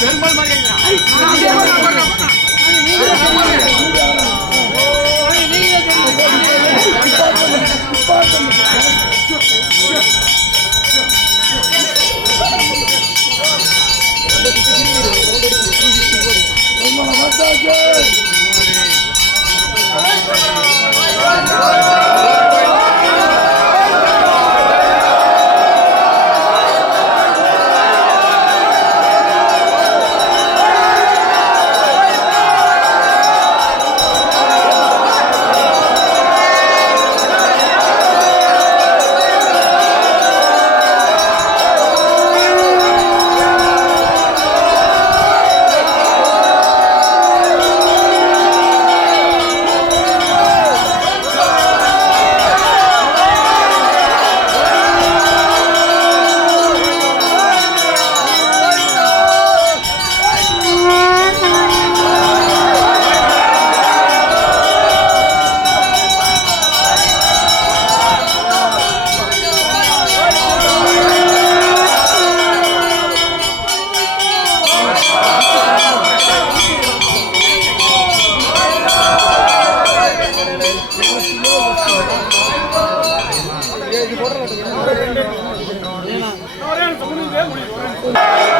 பெரும்பால் மாதிரி Oh, my God. Vamos, vamos. Né?